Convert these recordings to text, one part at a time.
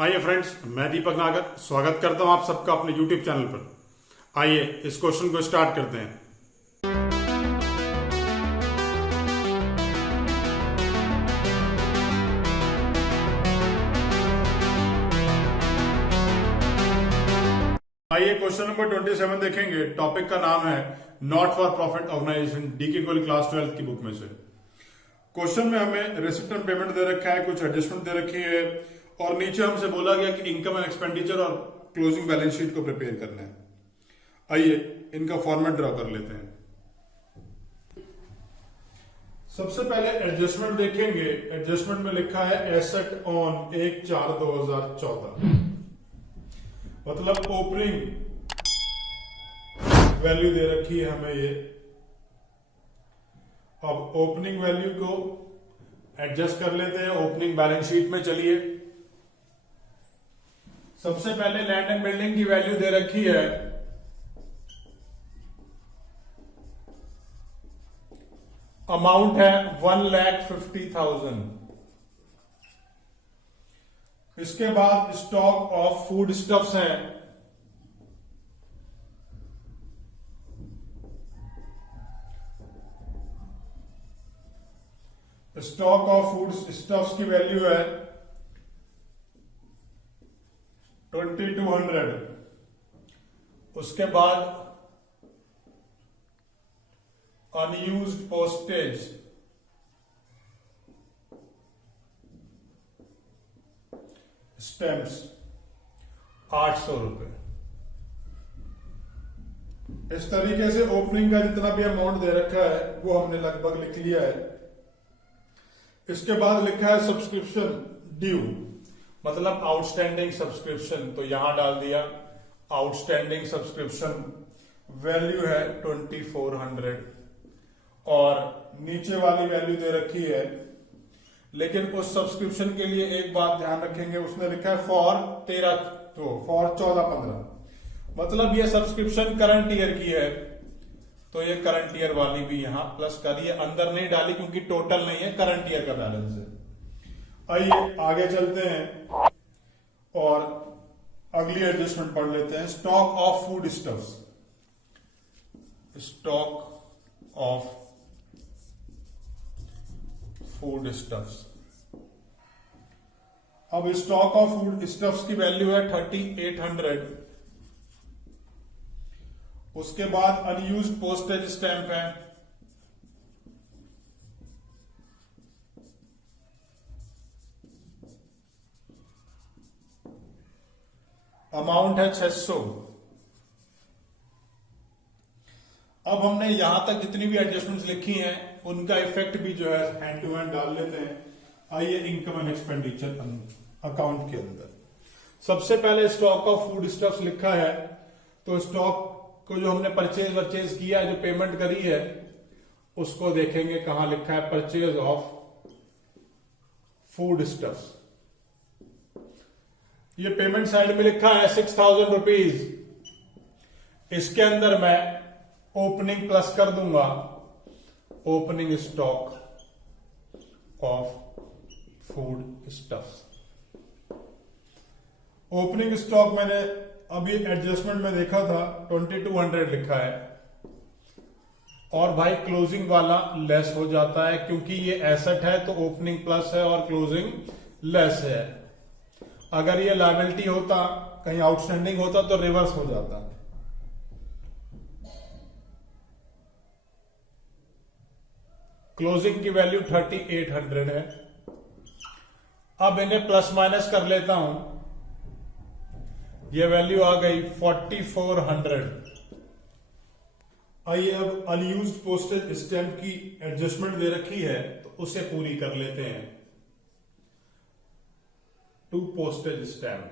आइए फ्रेंड्स, मैं दीपक नागर स्वागत करता हूं आप सबका अपने YouTube चैनल पर। आइए इस क्वेश्चन को स्टार्ट करते हैं। आइए क्वेश्चन नंबर 27 देखेंगे। टॉपिक का नाम है not for profit organisation, DK Kohli class 12 की बुक में से। क्वेश्चन में हमें रिसिप्ट एंड पेमेंट दे रखा है, कुछ एडजस्टमेंट दे रखी है और नीचे हमसे बोला गया कि इनकम एंड एक्सपेंडिचर और क्लोजिंग बैलेंस शीट को प्रिपेयर करना है। आइए इनका फॉर्मेट ड्रॉ कर लेते हैं। सबसे पहले एडजस्टमेंट देखेंगे। एडजस्टमेंट में लिखा है एसेट ऑन 1/4/2014, मतलब ओपनिंग वैल्यू दे रखी है हमें ये। अब ओपनिंग वैल्यू को एडजस्ट कर लेते हैं ओपनिंग बैलेंस शीट में। चलिए सबसे पहले लैंड एंड बिल्डिंग की वैल्यू दे रखी है अमाउंट है 1,50,000। इसके बाद स्टॉक ऑफ फूड स्टफ्स है स्टॉक ऑफ फूड स्टफ्स की वैल्यू है 2,200। उसके बाद अनयूज्ड पोस्टेज स्टैम्प्स 800 रुपए। इस तरीके से ओपनिंग का जितना भी अमाउंट दे रखा है वो हमने लगभग लिख लिया है। इसके बाद लिखा है सब्सक्रिप्शन ड्यू, मतलब आउटस्टैंडिंग सब्सक्रिप्शन, तो यहां डाल दिया आउटस्टैंडिंग सब्सक्रिप्शन वैल्यू है 2,400 और नीचे वाली वैल्यू दे रखी है। लेकिन उस सब्सक्रिप्शन के लिए एक बात ध्यान रखेंगे, उसने लिखा है फॉर 14/15, मतलब ये सब्सक्रिप्शन करंट ईयर की है, तो ये करंट ईयर वाली भी यहां प्लस करिए। अंदर नहीं डाली क्योंकि टोटल नहीं है, करंट ईयर का बैलेंस है। आइए आगे चलते हैं और अगली एडजस्टमेंट पढ़ लेते हैं। Stock of food stuffs, stock of food stuffs. अब स्टॉक ऑफ फूड स्टफ्स की वैल्यू है 3,800। उसके बाद अनयूज्ड पोस्टेज स्टैंप है अमाउंट है 600। अब हमने यहां तक जितनी भी एडजस्टमेंट्स लिखी हैं उनका इफेक्ट भी जो है हैंड टू हैंड डाल लेते हैं। आइए इनकम एंड एक्सपेंडिचर अकाउंट के अंदर सबसे पहले स्टॉक ऑफ फूड स्टफ्स लिखा है, तो स्टॉक को जो हमने परचेज किया है, जो पेमेंट करी है, उसको देखेंगे कहां लिखा है परचेज ऑफ फूड स्टफ्स। ये पेमेंट साइड में लिखा है 6,000 रुपीज। इसके अंदर मैं ओपनिंग प्लस कर दूंगा opening stock of food stuffs. Opening stock मैंने अभी एडजस्टमेंट में देखा था 2,200 लिखा है, और भाई क्लोजिंग वाला लेस हो जाता है क्योंकि ये एसेट है, तो ओपनिंग प्लस है और क्लोजिंग लेस है। अगर ये लायबिलिटी होता, कहीं आउटस्टैंडिंग होता, तो रिवर्स हो जाता। क्लोजिंग की वैल्यू 3,800 है। अब इन्हें प्लस माइनस कर लेता हूं, ये वैल्यू आ गई 4,400। आइए अब अनयूज्ड पोस्टेज स्टैंप की एडजस्टमेंट दे रखी है, तो उसे पूरी कर लेते हैं। To postage stamp,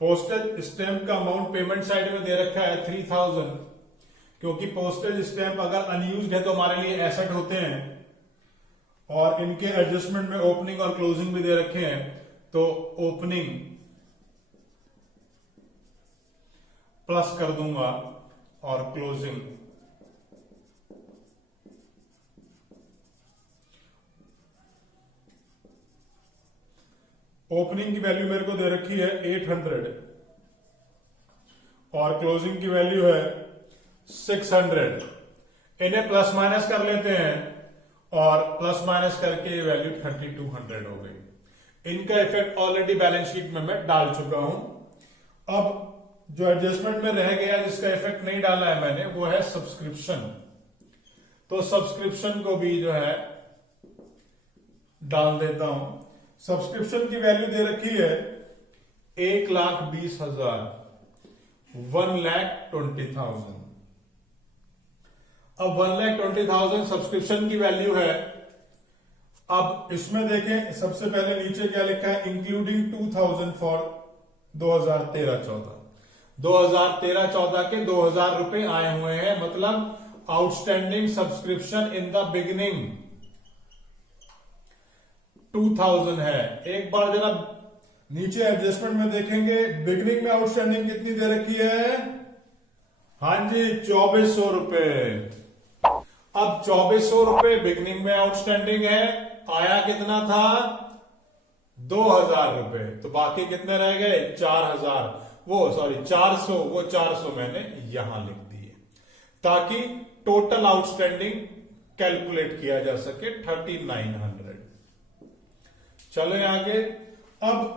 postage stamp का अमाउंट पेमेंट साइड में दे रखा है 3,000, क्योंकि पोस्टेज स्टैंप अगर अनयूज्ड है तो हमारे लिए एसेट होते हैं, और इनके एडजस्टमेंट में ओपनिंग और क्लोजिंग भी दे रखे हैं, तो ओपनिंग प्लस कर दूंगा और क्लोजिंग ओपनिंग की वैल्यू मेरे को दे रखी है 800 और क्लोजिंग की वैल्यू है 600। इन्हें प्लस माइनस कर लेते हैं और प्लस माइनस करके ये वैल्यू 3200 हो गई। इनका इफेक्ट ऑलरेडी बैलेंस शीट में मैं डाल चुका हूं। अब जो एडजस्टमेंट में रह गया जिसका इफेक्ट नहीं डाला है मैंने, वो है सब्सक्रिप्शन। तो सब्सक्रिप्शन को भी जो है डाल देता हूं। सब्सक्रिप्शन की वैल्यू दे रखी है 1,20,000, 1,20,000। अब 1,20,000 सब्सक्रिप्शन की वैल्यू है। अब इसमें देखें, सबसे पहले नीचे क्या लिखा है, इंक्लूडिंग 2,000 फॉर 2013-14। 2013-14 के 2,000 रुपए आए हुए हैं, मतलब outstanding subscription in the beginning 2,000 है। एक बार जरा नीचे एडजस्टमेंट में देखेंगे, बिगिनिंग में आउटस्टैंडिंग कितनी दे रखी है? हां जी, 2,400 रुपए। अब 2,400 रुपए बिगिनिंग में आउटस्टैंडिंग है, आया कितना था? 2,000 रुपए। तो बाकी कितने रह गए? 4,000, वो सॉरी 400, वो 400 मैंने यहां लिख दिए ताकि टोटल आउटस्टैंडिंग कैलकुलेट किया जा सके 3,900। चले आगे। अब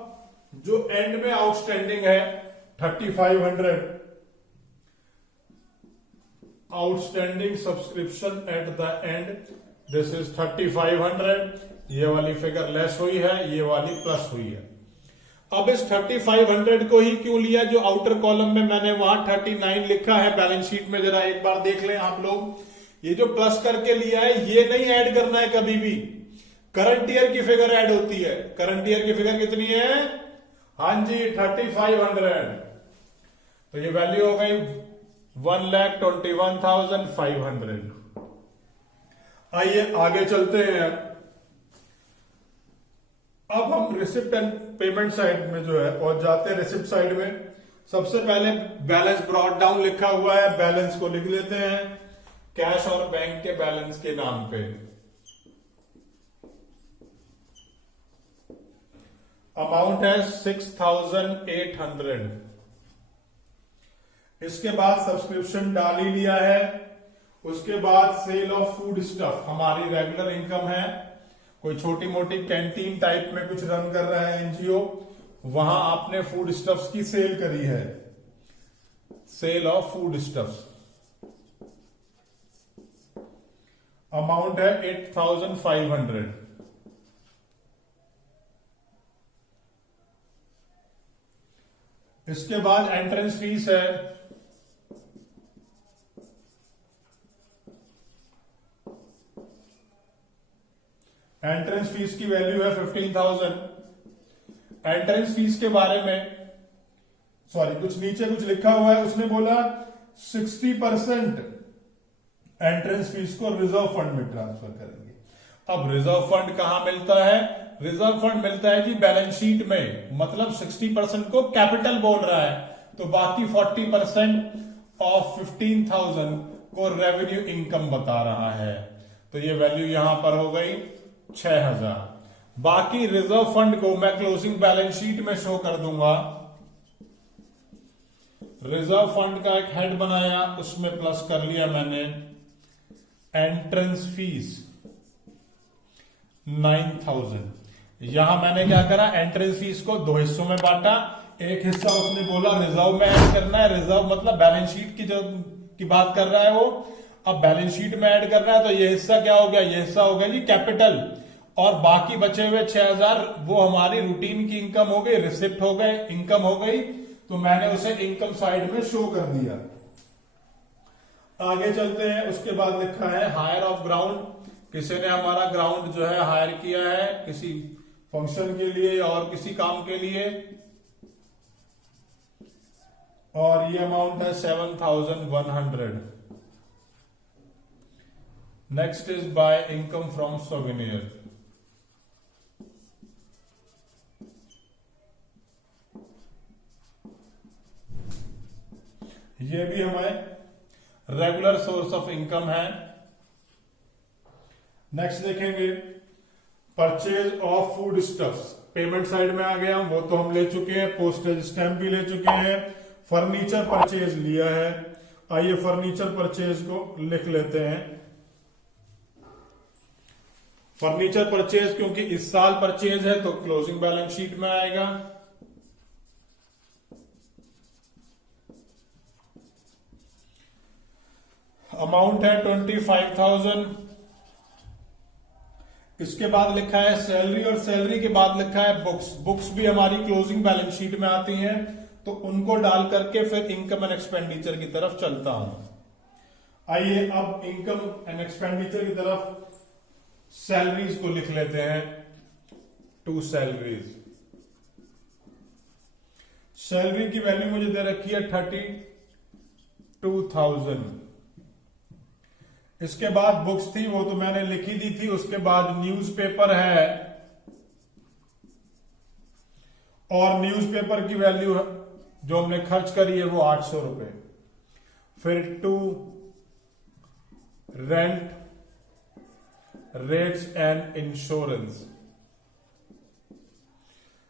जो एंड में आउटस्टैंडिंग है 3,500, outstanding subscription at the end, this is 3,500। ये वाली फिगर लेस हुई है, ये वाली प्लस हुई है। अब इस 3,500 को ही क्यों लिया? जो आउटर कॉलम में मैंने वहां 39 लिखा है बैलेंस शीट में, जरा एक बार देख लें आप लोग। ये जो प्लस करके लिया है, ये नहीं ऐड करना है कभी भी। करंट ईयर की फिगर ऐड होती है। करंट ईयर की फिगर कितनी है? हां जी, 3,500। तो ये वैल्यू हो गई 1,21,500। आइए आगे चलते हैं। अब हम रिसिप्ट एंड पेमेंट साइड में जो है पहुंच जाते हैं। रिसिप्ट साइड में सबसे पहले बैलेंस ब्रॉट डाउन लिखा हुआ है, बैलेंस को लिख लेते हैं कैश और बैंक के बैलेंस के नाम पे। अमाउंट है 6,800। इसके बाद सब्सक्रिप्शन डाल ही लिया है। उसके बाद सेल ऑफ फूड स्टफ, हमारी रेगुलर इनकम है। कोई छोटी मोटी कैंटीन टाइप में कुछ रन कर रहा है एनजीओ, वहां आपने फूड स्टफ्स की सेल करी है, sale of food stuffs. Amount है 8,500। इसके बाद एंट्रेंस फीस है, एंट्रेंस फीस की वैल्यू है 15,000। एंट्रेंस फीस के बारे में सॉरी कुछ नीचे कुछ लिखा हुआ है, उसने बोला 60% एंट्रेंस फीस को रिजर्व फंड में ट्रांसफर करेंगे। अब रिजर्व फंड कहां मिलता है? रिजर्व फंड मिलता है जी बैलेंस शीट में, मतलब 60% को कैपिटल बोल रहा है, तो बाकी 40% ऑफ 15,000 को रेवेन्यू इनकम बता रहा है। तो ये वैल्यू यहां पर हो गई 6,000। बाकी रिजर्व फंड को मैं क्लोजिंग बैलेंस शीट में शो कर दूंगा। रिजर्व फंड का एक हेड बनाया, उसमें प्लस कर लिया मैंने एंट्रेंस फीस 9,000। यहां मैंने क्या करा, एंट्रेंस फीस को दो हिस्सों में बांटा। एक हिस्सा उसने बोला रिजर्व में ऐड करना है, रिजर्व मतलब बैलेंस शीट की जो की बात कर रहा है वो। अब बैलेंस शीट में ऐड करना है, तो ये हिस्सा क्या हो गया? ये हिस्सा हो गया जी कैपिटल, और बाकी बचे हुए 6,000 वो हमारी रूटीन की इनकम हो गई, रिसिप्ट हो गए, इनकम हो गई, तो मैंने उसे इनकम साइड में शो कर दिया। आगे चलते हैं। उसके बाद लिखा है हायर ऑफ ग्राउंड, किसी ने हमारा ग्राउंड जो है हायर किया है किसी फंक्शन के लिए और किसी काम के लिए, और ये अमाउंट है 7,100। Next is by income from souvenir. ये भी हमें रेगुलर सोर्स ऑफ इनकम है। नेक्स्ट देखेंगे purchase of food stuffs, payment side में आ गया, वो तो हम ले चुके हैं। पोस्टेज स्टैंप भी ले चुके हैं। फर्नीचर परचेज लिया है। आइए फर्नीचर परचेज को लिख लेते हैं। फर्नीचर परचेज क्योंकि इस साल परचेज है तो क्लोजिंग बैलेंस शीट में आएगा। अमाउंट है 25,000। इसके बाद लिखा है सैलरी, और सैलरी के बाद लिखा है बुक्स। बुक्स भी हमारी क्लोजिंग बैलेंस शीट में आती हैं, तो उनको डाल करके फिर इनकम एंड एक्सपेंडिचर की तरफ चलता हूं। आइए अब इनकम एंड एक्सपेंडिचर की तरफ सैलरीज को लिख लेते हैं। 2 सैलरीज। सैलरी की वैल्यू मुझे दे रखी है 32,000। इसके बाद बुक्स थी, वो तो मैंने लिखी दी थी। उसके बाद न्यूज़पेपर है, और न्यूज़पेपर की वैल्यू जो हमने खर्च करी है वो 800 रुपए। फिर 2 rent, rates and insurance.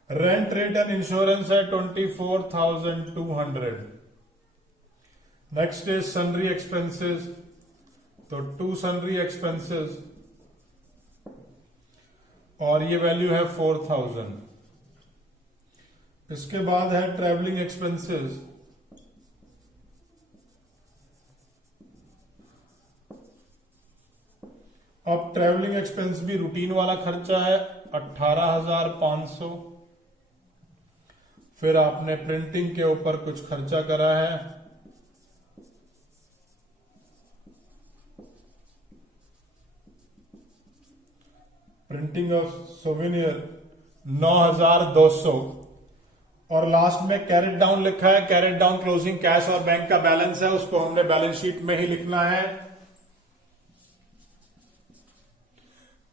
Rent, rate and insurance है 24,200। नेक्स्ट इज सन्ड्री एक्सपेंसेस, तो 2 सन्ड्री एक्सपेंसेस, और ये वैल्यू है 4,000। इसके बाद है ट्रैवलिंग एक्सपेंसेस। अब ट्रैवलिंग एक्सपेंस भी रूटीन वाला खर्चा है 18,500। फिर आपने प्रिंटिंग के ऊपर कुछ खर्चा करा है, प्रिंटिंग ऑफ सोवेनियर 9,200। और लास्ट में कैरेट डाउन लिखा है। कैरेट डाउन क्लोजिंग कैश और बैंक का बैलेंस है, उसको हमने बैलेंस शीट में ही लिखना है।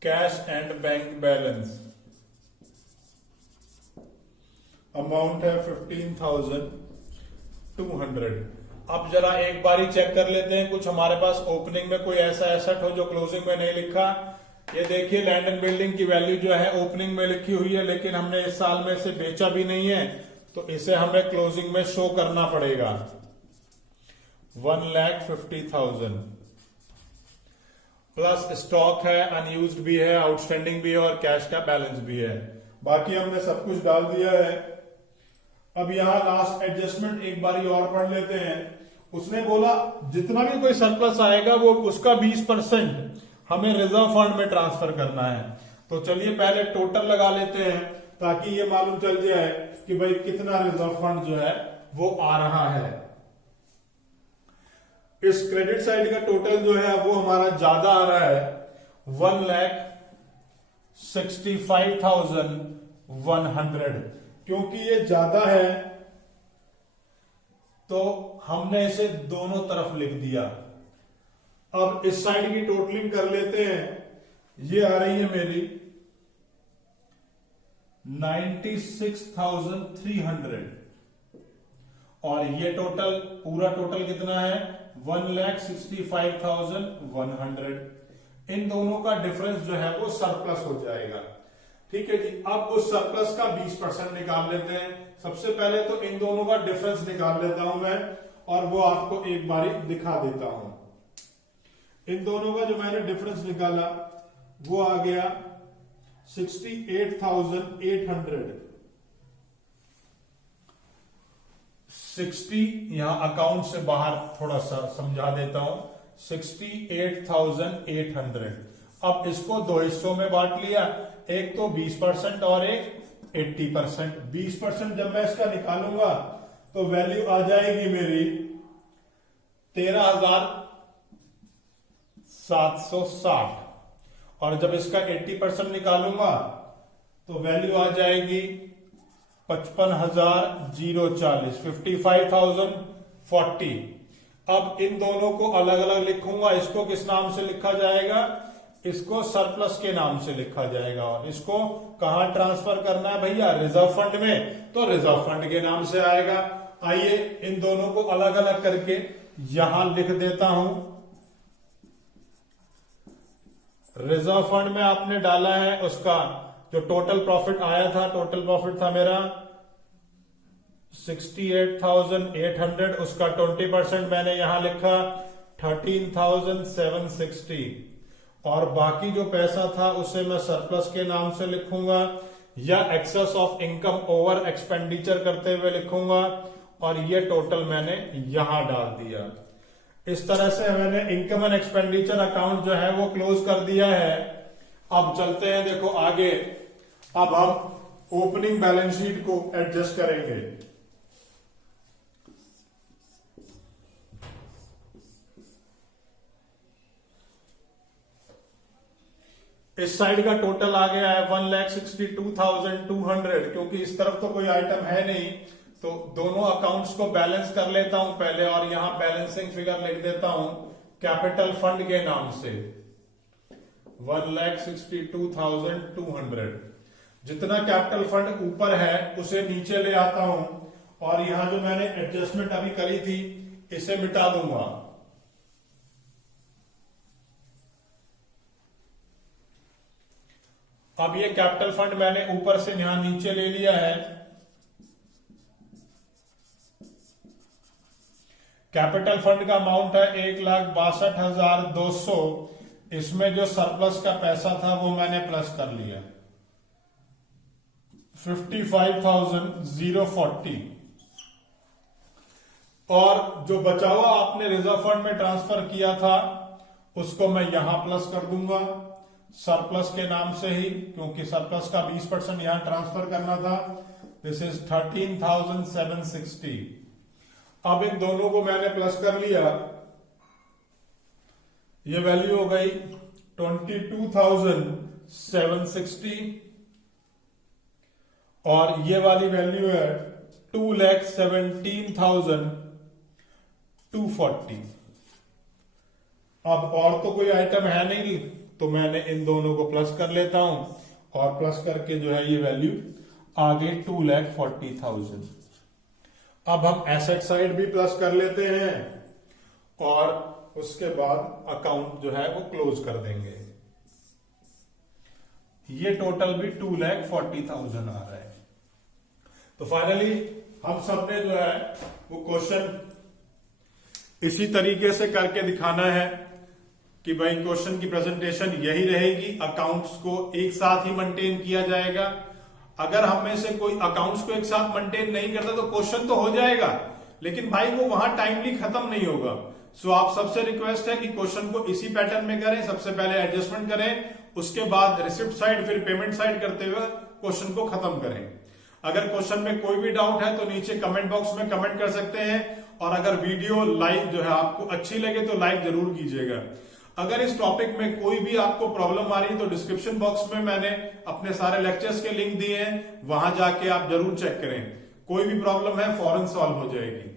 Cash and bank balance amount है 15,200। अब जरा एक बारी चेक कर लेते हैं, कुछ हमारे पास ओपनिंग में कोई ऐसा एसेट हो जो क्लोजिंग में नहीं लिखा। ये देखिए लैंड एंड बिल्डिंग की वैल्यू जो है ओपनिंग में लिखी हुई है, लेकिन हमने इस साल में इसे बेचा भी नहीं है, तो इसे हमें क्लोजिंग में शो करना पड़ेगा। 1,50,000 प्लस स्टॉक है, अनयूज्ड भी है, आउटस्टैंडिंग भी है, और कैश का बैलेंस भी है। बाकी हमने सब कुछ डाल दिया है। अब यहां लास्ट एडजस्टमेंट एक बारी और पढ़ लेते हैं। उसने बोला जितना भी कोई सरप्लस आएगा वो उसका 20% हमें रिजर्व फंड में ट्रांसफर करना है। तो चलिए पहले टोटल लगा लेते हैं ताकि ये मालूम चल जाए कि भाई कितना रिजर्व फंड जो है वो आ रहा है। इस क्रेडिट साइड का टोटल जो है वो हमारा ज्यादा आ रहा है 1,65,100। क्योंकि ये ज्यादा है तो हमने इसे दोनों तरफ लिख दिया। अब इस साइड की टोटलिंग कर लेते हैं। ये आ रही है मेरी 96,300, और ये टोटल पूरा टोटल कितना है 1,65,100। इन दोनों का डिफरेंस जो है वो सरप्लस हो जाएगा। ठीक है जी। अब उस सरप्लस का 20% निकाल लेते हैं। सबसे पहले तो इन दोनों का डिफरेंस निकाल लेता हूं मैं, और वो आपको एक बारी दिखा देता हूं। इन दोनों का जो मैंने डिफरेंस निकाला वो आ गया 68,800। 60 यहां अकाउंट से बाहर थोड़ा सा समझा देता हूं। 68,800। अब इसको 2 हिस्सों में बांट लिया, एक तो 20% और एक 80%। 20% जब मैं इसका निकालूंगा तो वैल्यू आ जाएगी मेरी 13,760, और जब इसका 80% निकालूंगा तो वैल्यू आ जाएगी 55,040, 55,040। अब इन दोनों को अलग अलग लिखूंगा। इसको किस नाम से लिखा जाएगा? इसको सरप्लस के नाम से लिखा जाएगा। और इसको कहां ट्रांसफर करना है भैया? रिजर्व फंड में, तो रिजर्व फंड के नाम से आएगा। आइए इन दोनों को अलग अलग करके यहां लिख देता हूं। रिजर्व फंड में आपने डाला है उसका जो टोटल प्रॉफिट आया था, टोटल प्रॉफिट था मेरा 68,800, उसका 20% मैंने यहां लिखा 13,760, और बाकी जो पैसा था उसे मैं सरप्लस के नाम से लिखूंगा या excess of income over expenditure करते हुए लिखूंगा, और ये टोटल मैंने यहां डाल दिया। इस तरह से मैंने इनकम एंड एक्सपेंडिचर अकाउंट जो है वो क्लोज कर दिया है। अब चलते हैं देखो आगे। अब हम ओपनिंग बैलेंस शीट को एडजस्ट करेंगे। इस साइड का टोटल आ गया है 1,62,200, क्योंकि इस तरफ तो कोई आइटम है नहीं, तो दोनों अकाउंट्स को बैलेंस कर लेता हूं पहले, और यहां बैलेंसिंग फिगर लिख देता हूं कैपिटल फंड के नाम से 1,62,200। जितना कैपिटल फंड ऊपर है उसे नीचे ले आता हूं, और यहां जो मैंने एडजस्टमेंट अभी करी थी इसे मिटा दूंगा। अब ये कैपिटल फंड मैंने ऊपर से यहां नीचे ले लिया है। कैपिटल फंड का अमाउंट है 1,62,200। इसमें जो सरप्लस का पैसा था वो मैंने प्लस कर लिया 55,040, और जो बचा हुआ आपने रिजर्व फंड में ट्रांसफर किया था उसको मैं यहां प्लस कर दूंगा सरप्लस के नाम से ही, क्योंकि सरप्लस का 20% यहां ट्रांसफर करना था। This is 13,760। अब इन दोनों को मैंने प्लस कर लिया, ये वैल्यू हो गई 22,760, और ये वाली वैल्यू है 2,17,240। अब और तो कोई आइटम है नहीं, तो मैंने इन दोनों को प्लस कर लेता हूं, और प्लस करके जो है ये वैल्यू आ गई 2,40,000। अब हम एसेट साइड भी प्लस कर लेते हैं, और उसके बाद अकाउंट जो है वो क्लोज कर देंगे। ये टोटल भी 2,40,000 आ रहा है। तो फाइनली हम सबने जो है वो क्वेश्चन इसी तरीके से करके दिखाना है कि भाई क्वेश्चन की प्रेजेंटेशन यही रहेगी, अकाउंट्स को एक साथ ही मेंटेन किया जाएगा। अगर हम में से कोई अकाउंट्स को एक साथ मेंटेन नहीं करता तो क्वेश्चन तो हो जाएगा, लेकिन भाई वो वहां टाइमली खत्म नहीं होगा। सो आप सबसे रिक्वेस्ट है कि क्वेश्चन को इसी पैटर्न में करें, सबसे पहले एडजस्टमेंट करें, उसके बाद रिसिप्ट साइड फिर पेमेंट साइड करते हुए क्वेश्चन को खत्म करें। अगर क्वेश्चन में कोई भी डाउट है तो नीचे कमेंट बॉक्स में कमेंट कर सकते हैं, और अगर वीडियो लाइक जो है आपको अच्छी लगे तो लाइक जरूर कीजिएगा। अगर इस टॉपिक में कोई भी आपको प्रॉब्लम आ रही है तो डिस्क्रिप्शन बॉक्स में मैंने अपने सारे लेक्चर्स के लिंक दिए हैं, वहां जाके आप जरूर चेक करें। कोई भी प्रॉब्लम है फौरन सॉल्व हो जाएगी।